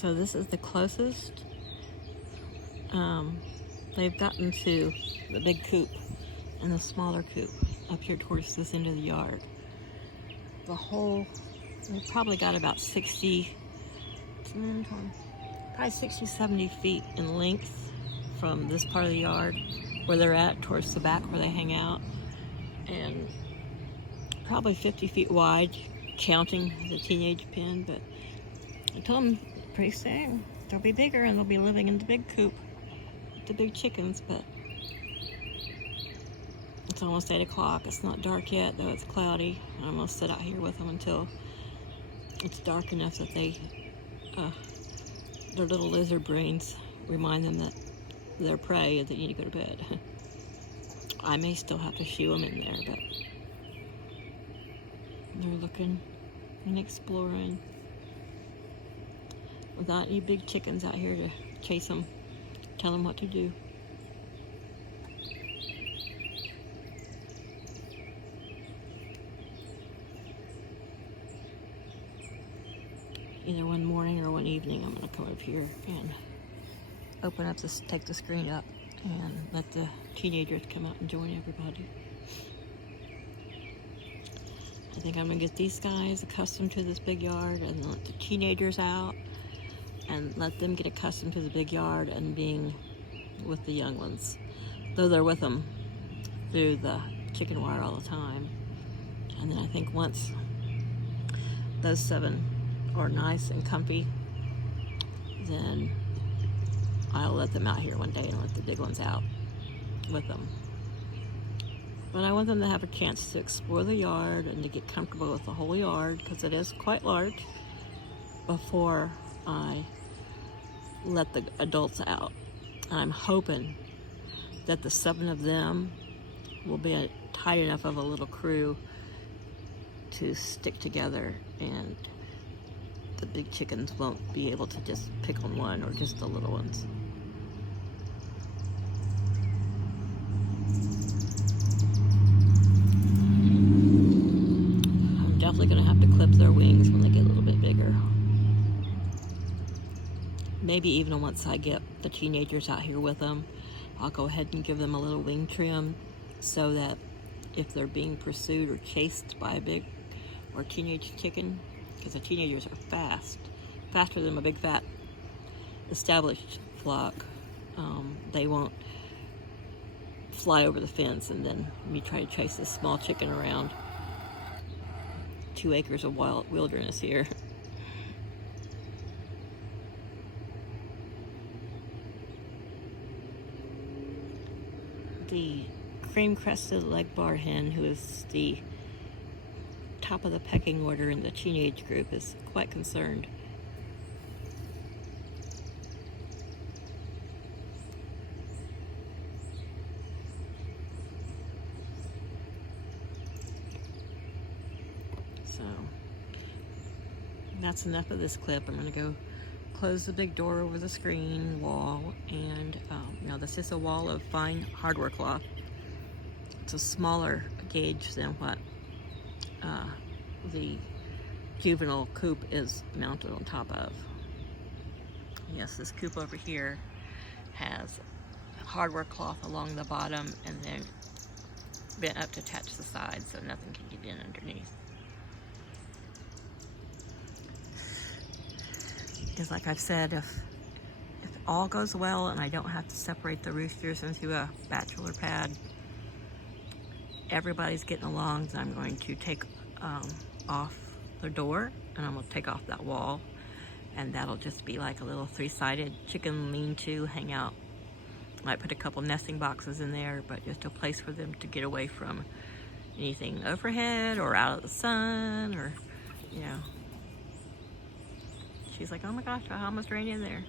So this is the closest they've gotten to the big coop and the smaller coop up here towards this end of the yard. The whole, they've probably got about 60, probably 60, 70 feet in length from this part of the yard where they're at towards the back where they hang out, and probably 50 feet wide counting the teenage pen. But I told them pretty soon they'll be bigger and they'll be living in the big coop with the big chickens. But it's almost 8 o'clock. It's not dark yet, though it's cloudy. I'm gonna sit out here with them until it's dark enough that their little lizard brains remind them that they're prey and they need to go to bed. I may still have to shoo them in there, but they're looking and exploring. Without any big chickens out here to chase them, tell them what to do. Either one morning or one evening, I'm gonna come up here and open up this, take the screen up, and let the teenagers come out and join everybody. I think I'm gonna get these guys accustomed to this big yard and let the teenagers out and let them get accustomed to the big yard and being with the young ones. Though they're with them through the chicken wire all the time. And then I think once those 7 are nice and comfy, then I'll let them out here one day and let the big ones out with them. But I want them to have a chance to explore the yard and to get comfortable with the whole yard, because it is quite large, before I let the adults out. And I'm hoping that the 7 of them will be a tight enough of a little crew to stick together, and the big chickens won't be able to just pick on one or just the little ones. I'm definitely gonna have to clip their wings when they get a little bit bigger. Maybe even once I get the teenagers out here with them, I'll go ahead and give them a little wing trim so that if they're being pursued or chased by a big or teenage chicken, because the teenagers are faster than a big fat established flock, they won't fly over the fence and then me try to chase this small chicken around 2 acres of wild wilderness here. The cream-crested leg bar hen, who is the top of the pecking order in the teenage group, is quite concerned. So that's enough of this clip. I'm going to go close the big door over the screen wall, and now this is a wall of fine hardware cloth. It's a smaller gauge than what the juvenile coop is mounted on top of. Yes, this coop over here has hardware cloth along the bottom and then bent up to attach the sides so nothing can get in underneath. Because like I've said, if all goes well and I don't have to separate the roosters into a bachelor pad, everybody's getting along, then I'm going to take off the door and I'm going to take off that wall, and that'll just be like a little 3-sided chicken lean-to hangout. Might put a couple nesting boxes in there, but just a place for them to get away from anything overhead or out of the sun, or, you know. She's like, oh my gosh, I almost ran in there.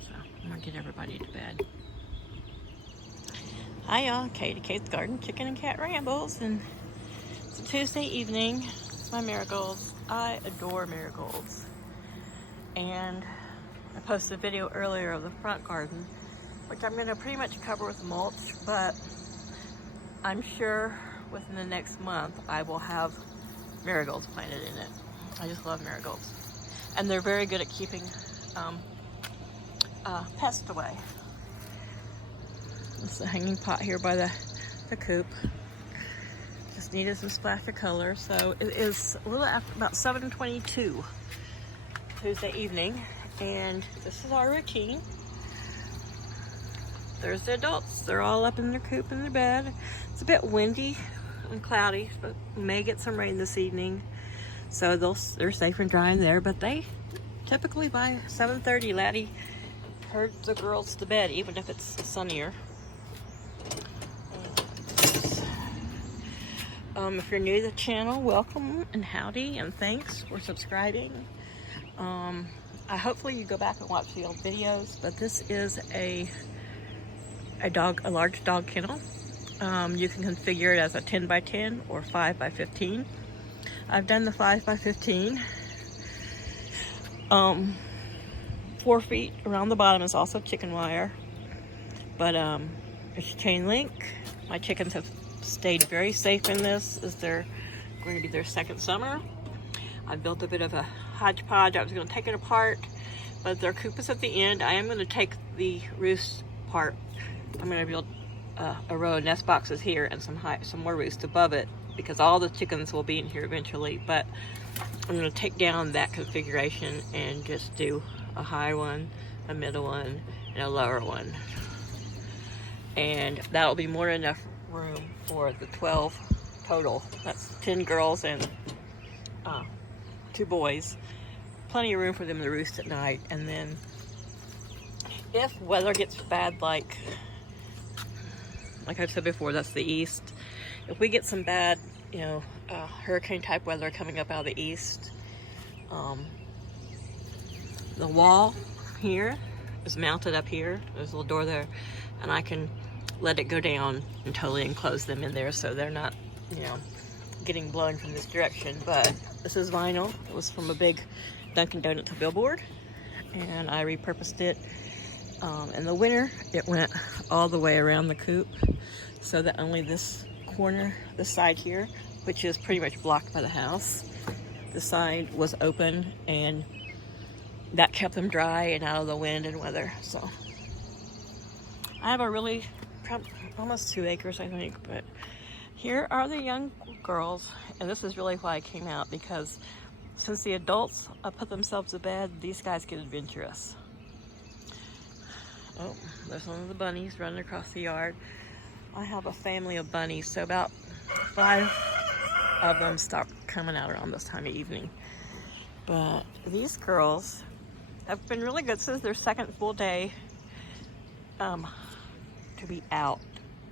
So I'm gonna get everybody to bed. Hi y'all, Katie Kate's Garden Chicken and Cat Rambles, and it's a Tuesday evening. It's my marigolds. I adore marigolds. And I posted a video earlier of the front garden, which I'm gonna pretty much cover with mulch, but I'm sure within the next month I will have marigolds planted in it. I just love marigolds. And they're very good at keeping pests away. It's the hanging pot here by the coop. Just needed some splash of color. So it is a little after about 7:22 Tuesday evening, and this is our routine. There's the adults. They're all up in their coop in their bed. It's a bit windy and cloudy, but we may get some rain this evening. So they're safe and dry in there, but they typically by 7:30, Laddie herds the girls to bed, even if it's sunnier. If you're new to the channel, welcome and howdy, and thanks for subscribing. Hopefully you go back and watch the old videos, but this is a large dog kennel. You can configure it as a 10 by 10 or 5 by 15. I've done the 5 by 15. 4 feet around the bottom is also chicken wire, but it's chain link. My chickens have stayed very safe in this. Is they're going to be their second summer. I built a bit of a hodgepodge. I was going to take it apart, but their coop is at the end. I am going to take the roost part. I'm going to build a row of nest boxes here and some more roost above it, because all the chickens will be in here eventually. But I'm going to take down that configuration and just do a high one, a middle one, and a lower one. And that'll be more than enough room for the 12 total. That's 10 girls and 2 boys. Plenty of room for them to roost at night. And then if weather gets bad, like I've said before, that's the east. If we get some bad, hurricane type weather coming up out of the east, the wall here is mounted up here. There's a little door there, and I can let it go down and totally enclose them in there so they're not, getting blown from this direction. But this is vinyl. It was from a big Dunkin' Donuts billboard, and I repurposed it. In the winter, it went all the way around the coop, so that only this corner, this side here, which is pretty much blocked by the house, the side was open, and that kept them dry and out of the wind and weather. So I have a really almost 2 acres, I think, but here are the young girls, and this is really why I came out, because since the adults put themselves to bed, these guys get adventurous. Oh, there's one of the bunnies running across the yard. I have a family of bunnies, so about 5 of them stop coming out around this time of evening. But these girls have been really good since their second full day to be out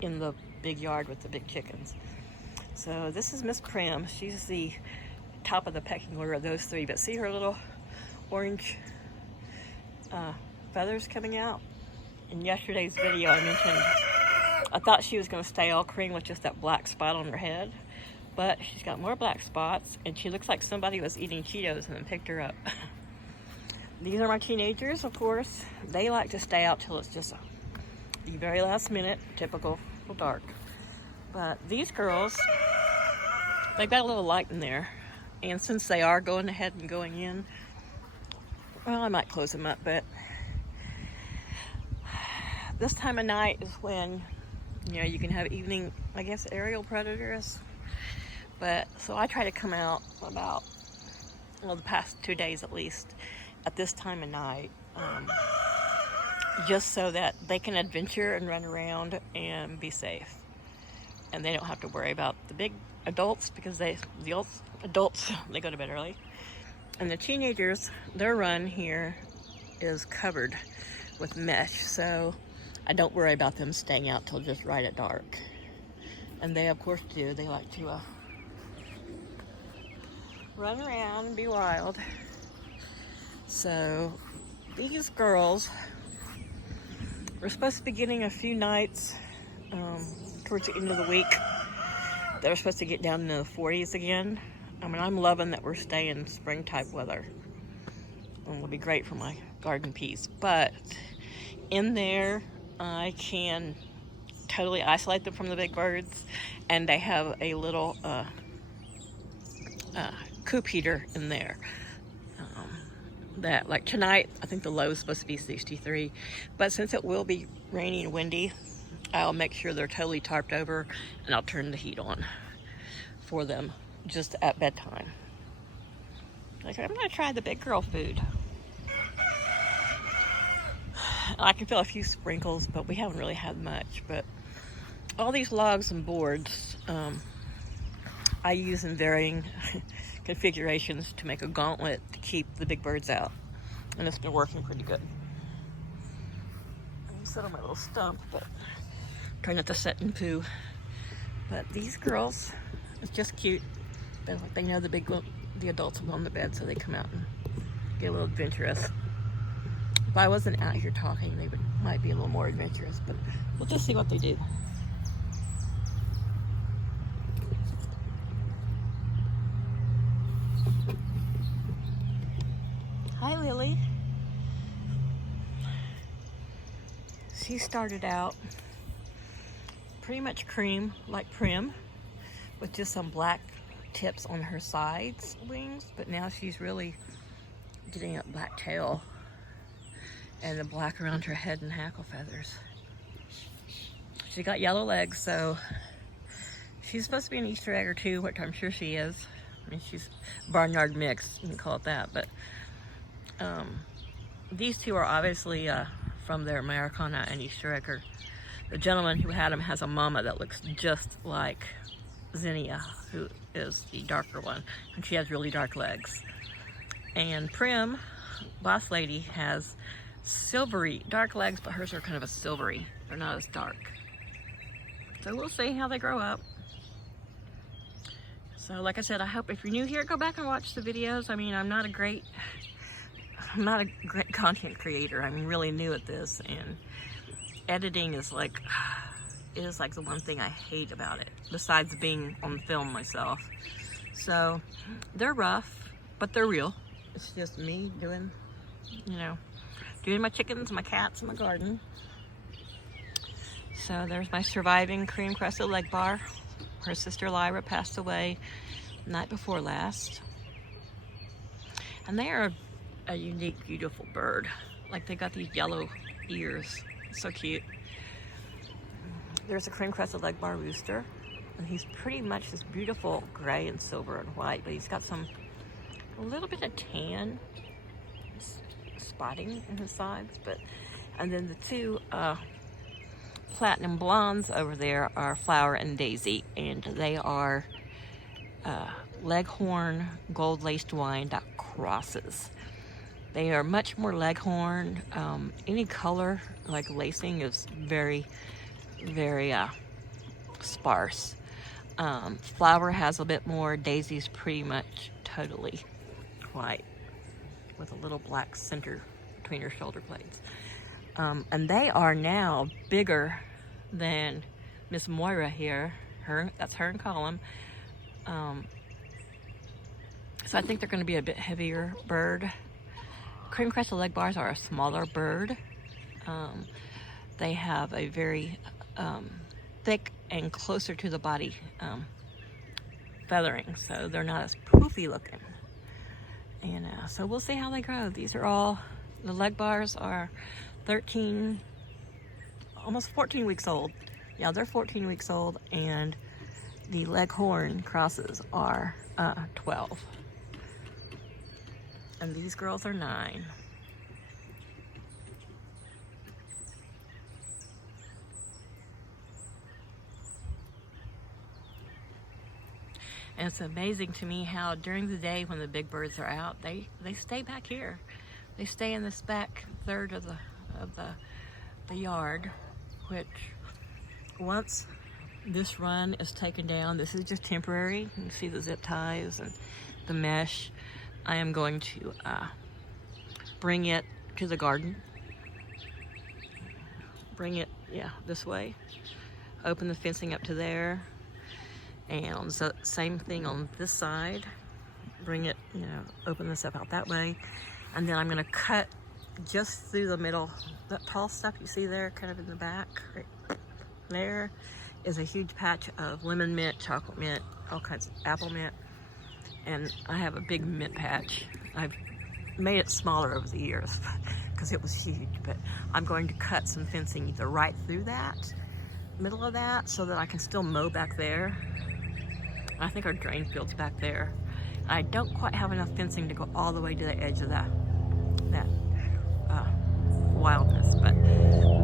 in the big yard with the big chickens. So this is Miss Prim. She's the top of the pecking order of those 3, but see her little orange feathers coming out? In yesterday's video I mentioned I thought she was going to stay all cream with just that black spot on her head, but she's got more black spots, and she looks like somebody was eating Cheetos and then picked her up. These are my teenagers, of course. They like to stay out till it's just the very last minute, typical dark. But these girls, they've got a little light in there, and since they are going ahead and going in, well, I might close them up, but this time of night is when, you can have evening, I guess, aerial predators. But, so I try to come out about, the past 2 days at least, at this time of night, just so that they can adventure and run around and be safe. And they don't have to worry about the big adults, because the adults, they go to bed early. And the teenagers, their run here is covered with mesh, so I don't worry about them staying out till just right at dark. And they, of course, do. They like to run around and be wild. So these girls, we're supposed to be getting a few nights towards the end of the week that are supposed to get down into the 40s again. I mean, I'm loving that we're staying spring type weather. And it'll be great for my garden peas. But in there, I can totally isolate them from the big birds, and they have a little coop heater in there. That, like tonight, I think the low is supposed to be 63, but since it will be rainy and windy, I'll make sure they're totally tarped over, and I'll turn the heat on for them just at bedtime. Okay, I'm gonna try the big girl food. I can feel a few sprinkles, but we haven't really had much. But all these logs and boards I use in varying configurations to make a gauntlet to keep the big birds out, and it's been working pretty good. I'm sit on my little stump, but try not to set and poo. But these girls, it's just cute. They know the adults will go on the bed, so they come out and get a little adventurous. If I wasn't out here talking, they might be a little more adventurous, but we'll just see what they do. Hi, Lily. She started out pretty much cream, like Prim, with just some black tips on her sides wings, but now she's really getting a black tail and the black around her head and hackle feathers. She got yellow legs, so she's supposed to be an Easter egg or two, which I'm sure she is. I mean, she's barnyard mix, you can call it that, but these two are obviously from their Americana and Easter egger. The gentleman who had them has a mama that looks just like Zinnia, who is the darker one, and she has really dark legs. And Prim, boss lady, has silvery dark legs, but hers are kind of a silvery. They're not as dark. So we'll see how they grow up. So like I said, I hope if you're new here, go back and watch the videos. I mean, I'm not a great content creator. I'm really new at this, and editing is like, it is like the one thing I hate about it, besides being on film myself. So they're rough, but they're real. It's just me doing, doing my chickens, my cats, and my garden. So there's my surviving cream crested leg bar. Her sister Lyra passed away the night before last. And they are a unique, beautiful bird. Like, they got these yellow ears. So cute. There's a cream crested leg bar rooster, and he's pretty much this beautiful gray and silver and white, but he's got a little bit of tan spotting in his sides. And then the two platinum blondes over there are Flower and Daisy, and they are leghorn gold laced Wyandotte crosses. They are much more leghorn. Any color like lacing is very, very sparse. Flower has a bit more. Daisy's pretty much totally white with a little black center between her shoulder blades. And they are now bigger than Miss Moira here. That's her and Colin. So I think they're going to be a bit heavier bird. Cream crested leg bars are a smaller bird. They have a very thick and closer to the body feathering, so they're not as poofy looking. And so we'll see how they grow. These are all, the leg bars are 13, almost 14 weeks old. Yeah, they're 14 weeks old, and the leghorn crosses are 12. And these girls are 9. And it's amazing to me how during the day when the big birds are out, they stay back here. They stay in this back third of the yard, which once this run is taken down, this is just temporary. You can see the zip ties and the mesh. I am going to bring it to the garden. Bring it, this way. Open the fencing up to there. And so same thing on this side. Bring it, open this up out that way. And then I'm gonna cut just through the middle. That tall stuff you see there, kind of in the back, right there, is a huge patch of lemon mint, chocolate mint, all kinds of apple mint. and I have a big mint patch. I've made it smaller over the years because it was huge, but I'm going to cut some fencing either right through that, middle of that, so that I can still mow back there. I think our drain field's back there. I don't quite have enough fencing to go all the way to the edge of that wildness, but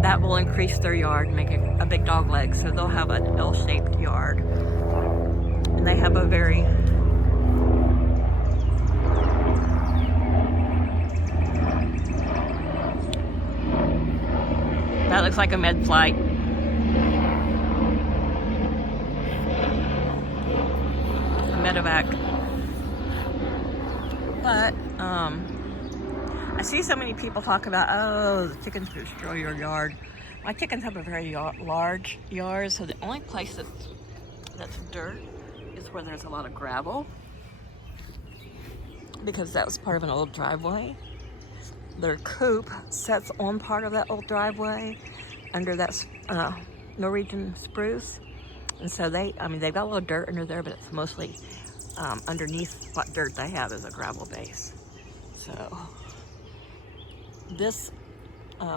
that will increase their yard and make it a big dog leg, so they'll have an L-shaped yard. And they have a very that looks like a med flight. A medevac. But I see so many people talk about, oh, the chickens destroy your yard. My chickens have a very large yard, so the only place that's dirt is where there's a lot of gravel, because that was part of an old driveway. Their coop sits on part of that old driveway under that Norwegian spruce, and so they've got a little dirt under there, but it's mostly underneath what dirt they have is a gravel base. So this,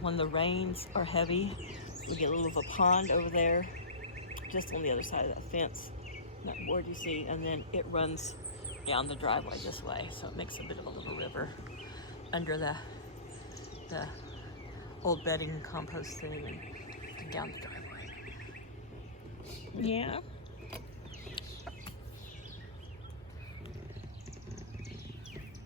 when the rains are heavy, we get a little of a pond over there, just on the other side of that fence, that board you see, and then it runs down the driveway this way, so it makes a bit of a little river under the old bedding and compost thing and down the driveway. Yeah.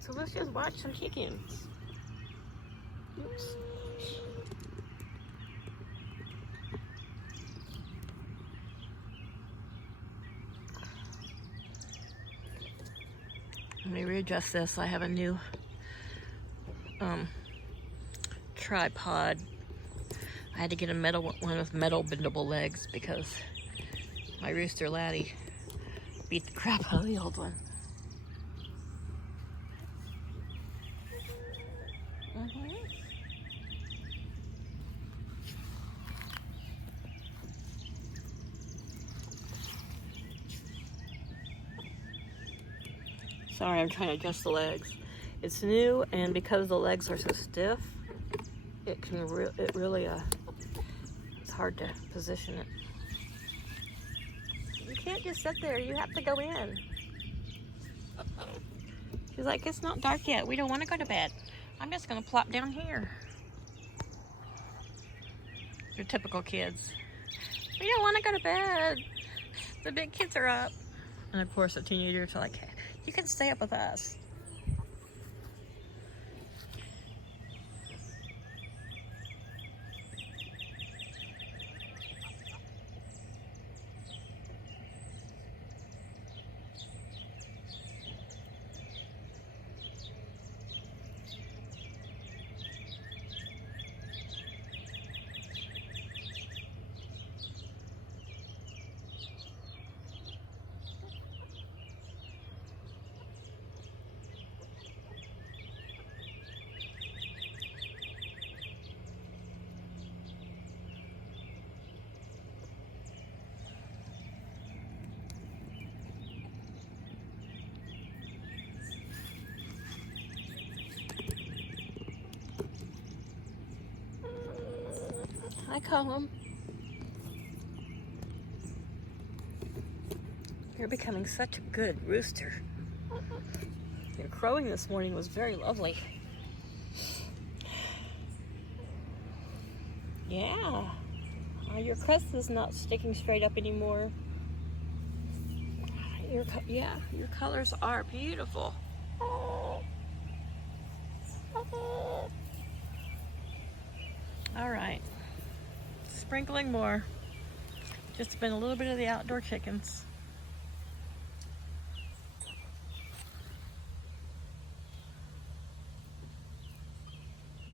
So let's just watch some chickens. Oops. Let me readjust this. I have a new tripod. I had to get a metal one with metal bendable legs because my rooster laddie beat the crap out of the old one. Sorry, I'm trying to adjust the legs. It's new, and because the legs are so stiff, it's hard to position it. You can't just sit there, you have to go in. She's like, it's not dark yet, we don't want to go to bed. I'm just gonna plop down here. They're typical kids. We don't want to go to bed. The big kids are up. And of course the teenagers are like, hey, you can stay up with us. I call them. You're becoming such a good rooster. Your crowing this morning was very lovely. Yeah. Your crest is not sticking straight up anymore. Your colors are beautiful. All right. Sprinkling more. Just been a little bit of the outdoor chickens.